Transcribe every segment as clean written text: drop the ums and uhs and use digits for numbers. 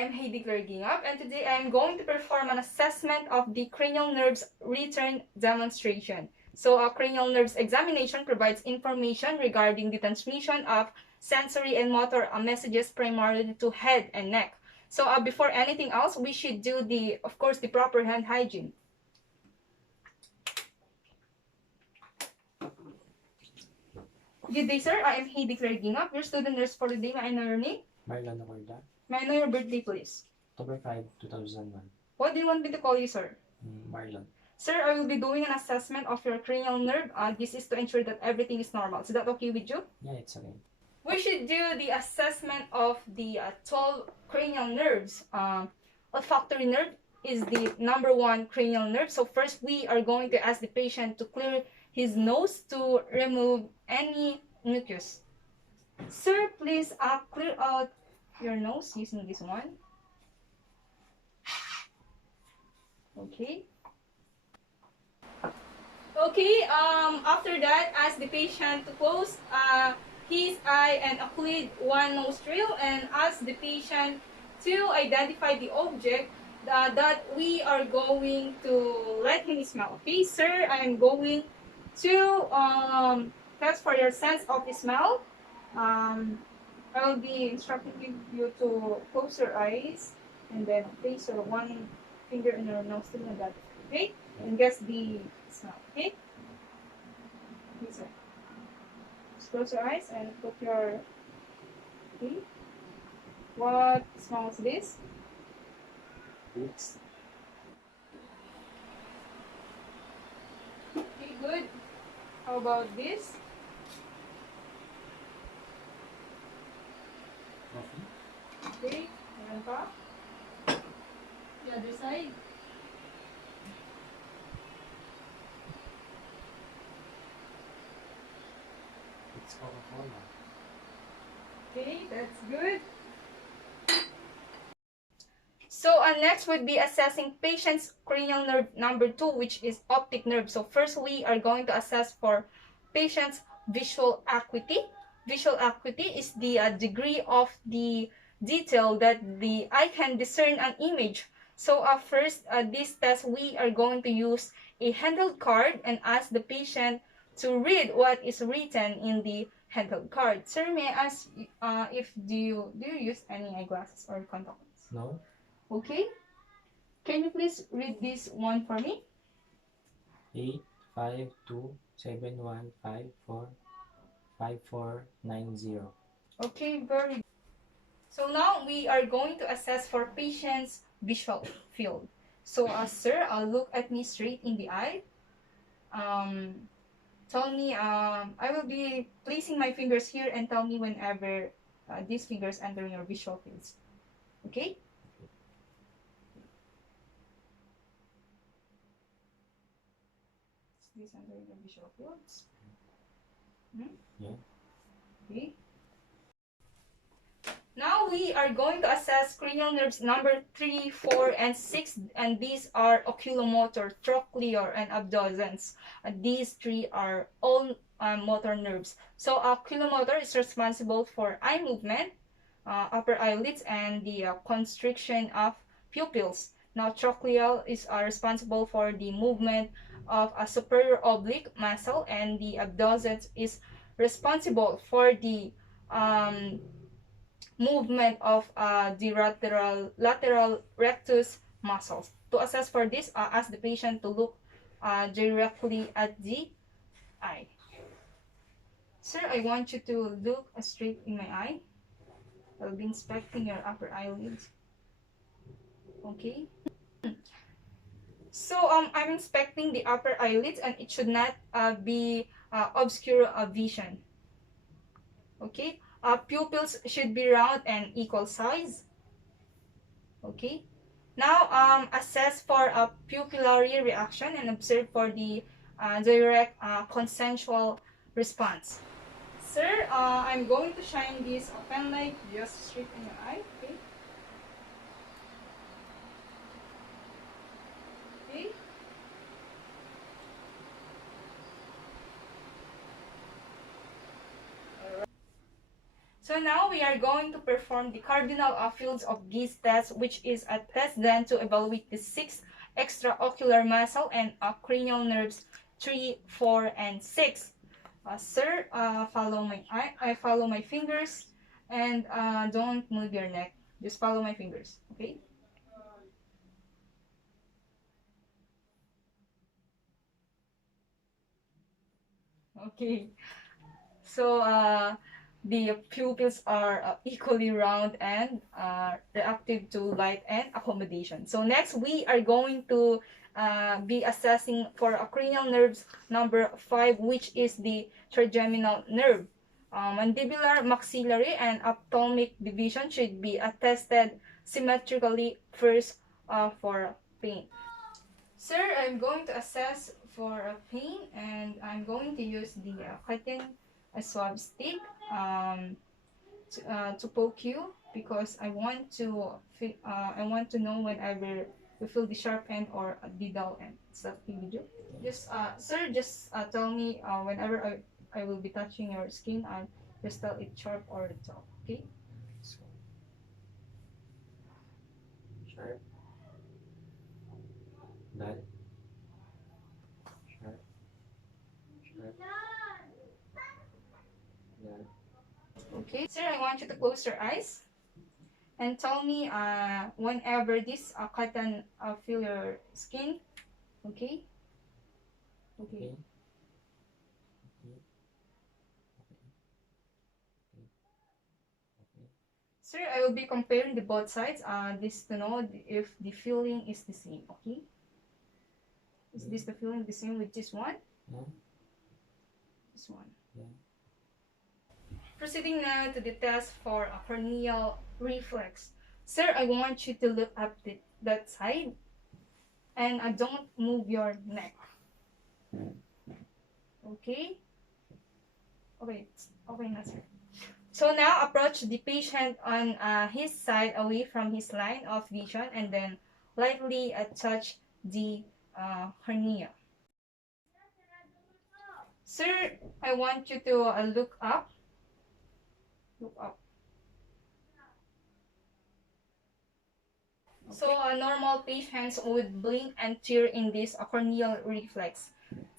I'm Heidi Gingap, and today I'm going to perform an assessment of the cranial nerves return demonstration. So a cranial nerves examination provides information regarding the transmission of sensory and motor messages primarily to head and neck. So before anything else, we should do of course, the proper hand hygiene. Good day, sir. I am Heidi Gingap, your student nurse for the day. May I know your name? Marlon Acorda, May I know your birthday, please? October 5, 2001. What do you want me to call you, sir? Marlon. Sir, I will be doing an assessment of your cranial nerve. This is to ensure that everything is normal. Is that okay with you? Yeah, it's okay. We should do the assessment of the 12 cranial nerves. Olfactory nerve is the #1 cranial nerve. So first, we are going to ask the patient to clear his nose to remove any mucus. Sir, please clear out your nose using this one. Okay. Okay, after that, ask the patient to close his eye and occlude one nostril, and ask the patient to identify the object that we are going to let him smell. Okay, sir, I am going to test for your sense of smell. I will be instructing you to close your eyes and then place your one finger in your nostril and that, okay? And guess the smell, okay? Okay, sir. Just close your eyes and put your, okay? What smells this? Boots. Okay, good. How about this? Coffee. Okay, meron pa? The other side. It's Coca-Cola. Okay, that's good. So next would be assessing patient's cranial nerve #2, which is optic nerve. So first we are going to assess for patient's visual acuity. Visual acuity is the degree of the detail that the eye can discern an image. So first, this test we are going to use a handheld card and ask the patient to read what is written in the handheld card. Sir, may I ask if do you use any eyeglasses or contact lenses? No. Okay. Can you please read this one for me? 85271545490. Okay, very good. So now we are going to assess for patient's visual field. So sir, look at me straight in the eye. Tell me, I will be placing my fingers here and tell me whenever these fingers enter your visual fields. Okay? These enter your visual fields. Yeah. Okay. Now we are going to assess cranial nerves #3, 4, and 6, and these are oculomotor, trochlear, and abducens. These three are all motor nerves. So oculomotor is responsible for eye movement, upper eyelids, and the constriction of pupils. Now trochlear is responsible for the movement of a superior oblique muscle, and the abducens is responsible for the movement of the lateral rectus muscles. To assess for this, ask the patient to look directly at the eye. Sir, I want you to look straight in my eye. I'll be inspecting your upper eyelids. Okay. So I'm inspecting the upper eyelids, and it should not be obscure vision. Okay. Pupils should be round and equal size. Okay. Now assess for a pupillary reaction and observe for the direct consensual response. Sir, I'm going to shine this pen light just straight in your eye. Okay. Okay. So now we are going to perform the cardinal fields of gaze test, which is a test done to evaluate the 6 extraocular muscle and cranial nerves 3, 4, and 6. Sir, follow my eye. I follow my fingers, and don't move your neck. Just follow my fingers, okay? Okay. So the pupils are equally round and reactive to light and accommodation. So next we are going to be assessing for cranial nerves number 5, which is the trigeminal nerve. Mandibular, maxillary, and ophthalmic division should be tested symmetrically first for pain. Sir, I'm going to assess for pain, and I'm going to use the cotton swab stick to poke you because I want to know whenever you feel the sharp end or the dull end. Is that okay with you? Just sir, just tell me whenever I will be touching your skin, and just tell it sharp or dull. Okay? So, sharp. Dull. Sharp. Sharp. Dull. Okay. Sir, I want you to close your eyes and tell me whenever this cotton feel your skin. Okay? Okay. Okay. Okay. Okay. Okay. Sir, I will be comparing the both sides this to know if the feeling is the same. Okay? Is this the feeling the same with this one? Yeah. This one. Yeah. Proceeding now to the test for a corneal reflex. Sir, I want you to look up that side and don't move your neck. Okay? Okay, okay na sir. So now approach the patient on his side away from his line of vision and then lightly touch the hernia. Sir, I want you to look up. Look up. So normal patients would blink and tear in this corneal reflex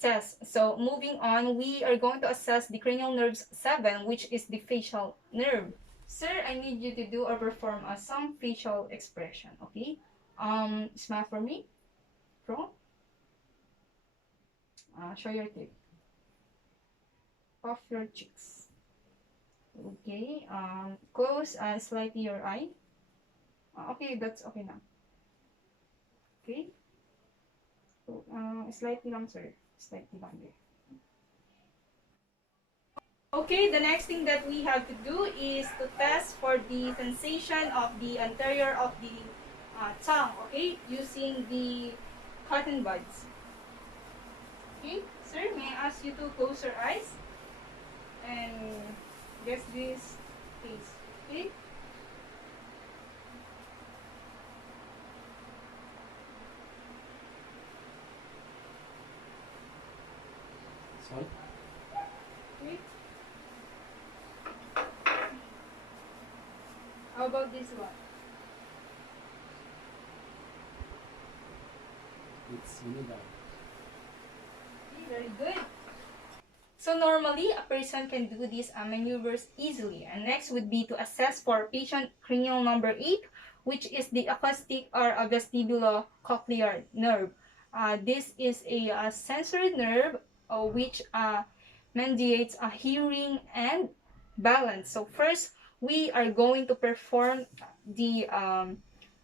test. So moving on, we are going to assess the cranial nerves 7, which is the facial nerve. Sir, I need you to do or perform some facial expression, okay? Smile for me. Pro. Show your teeth. Puff your cheeks. Okay. Close slightly your eye. Okay, that's okay now. Okay. So, slightly lang, sir. Slightly lang there. Okay, the next thing that we have to do is to test for the sensation of the anterior of the tongue, okay, using the cotton buds. Okay, sir, may I ask you to close your eyes and guess this face, okay? Sorry? Okay. How about this one? It's uniform. Okay, very good. So normally, a person can do these maneuvers easily. And next would be to assess for patient cranial number 8, which is the acoustic or vestibulocochlear nerve. This is a sensory nerve which mediates hearing and balance. So first, we are going to perform the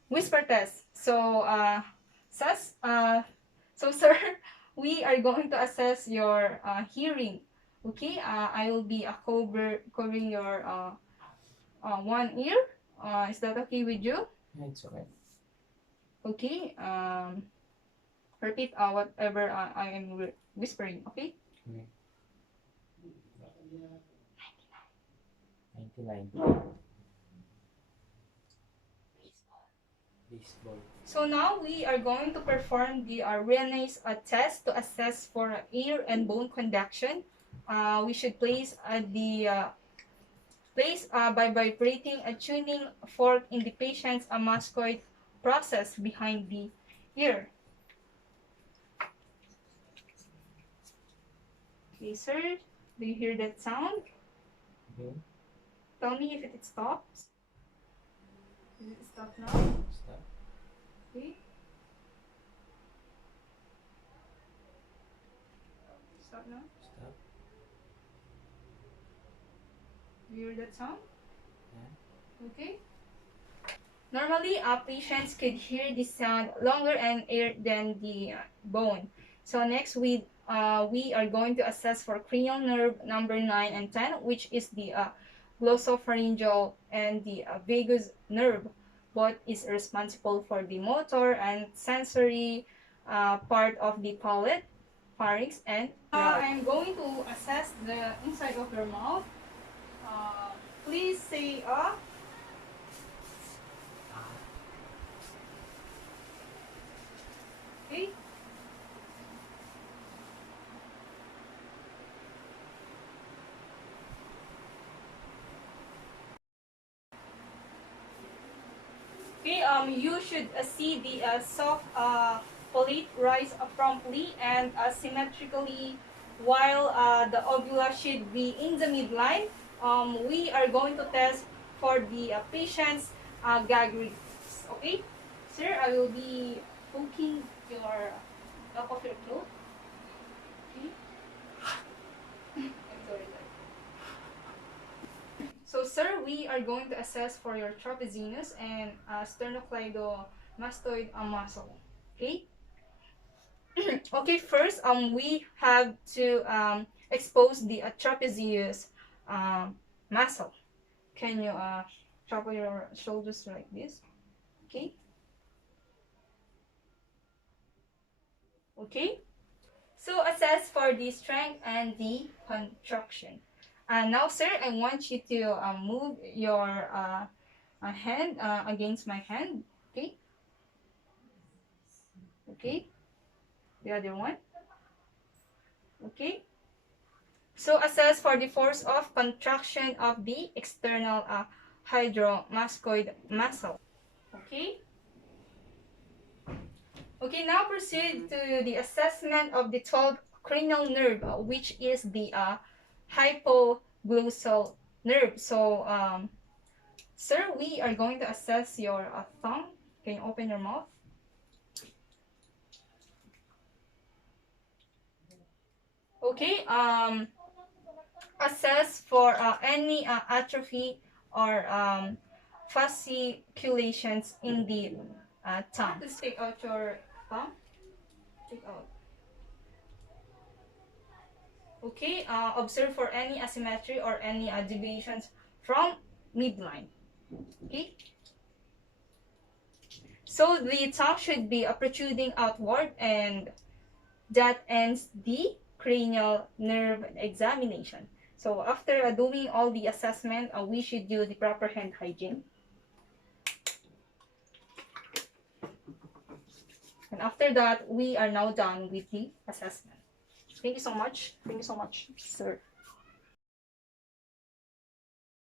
whisper test. So, sir, we are going to assess your hearing. Okay, I will be covering your one ear. Is that okay with you? Yeah, it's okay. Okay. Repeat whatever I am whispering. Okay. Okay. 99. Baseball. So now we are going to perform the Rena's test to assess for ear and bone conduction. We should place the placed by vibrating a tuning fork in the patient's mascoid process behind the ear. Okay, sir, do you hear that sound? Mm-hmm. Tell me if it stops. Does it stop now? Stop. Okay. Stop now. Stop. Do you hear that sound? Yeah. Okay. Normally, patients could hear the sound longer and air than the bone. So next, we are going to assess for cranial nerve number 9 and 10, which is the glossopharyngeal and the vagus nerve. What is responsible for the motor and sensory part of the palate, pharynx, and I'm going to assess the inside of your mouth. Uh, Please say okay. Okay, you should see the soft palate rise promptly and symmetrically while the ovula should be in the midline. We are going to test for the patient's gag reflex. Okay, sir, I will be poking your top of your throat. Okay. I'm sorry, sir. So, sir, we are going to assess for your trapezius and sternocleidomastoid muscle. Okay. Okay. First, we have to expose the trapezius muscle. Can you shuffle your shoulders like this? Okay. Okay. So assess for the strength and the contraction. Now, sir, I want you to move your hand against my hand. Okay. Okay. The other one. Okay. So assess for the force of contraction of the external hydromascoid muscle. Okay. Okay, now proceed to the assessment of the 12th cranial nerve, which is the hypoglossal nerve. So, sir, we are going to assess your thumb. Can you open your mouth? Okay, assess for any atrophy or fasciculations in the thumb. Let's take out your thumb. Take out. Okay, observe for any asymmetry or any deviations from midline. Okay, so the tongue should be protruding outward, and that ends the cranial nerve examination. So after doing all the assessment, we should do the proper hand hygiene. And after that, we are now done with the assessment. Thank you so much. Thank you so much, sir.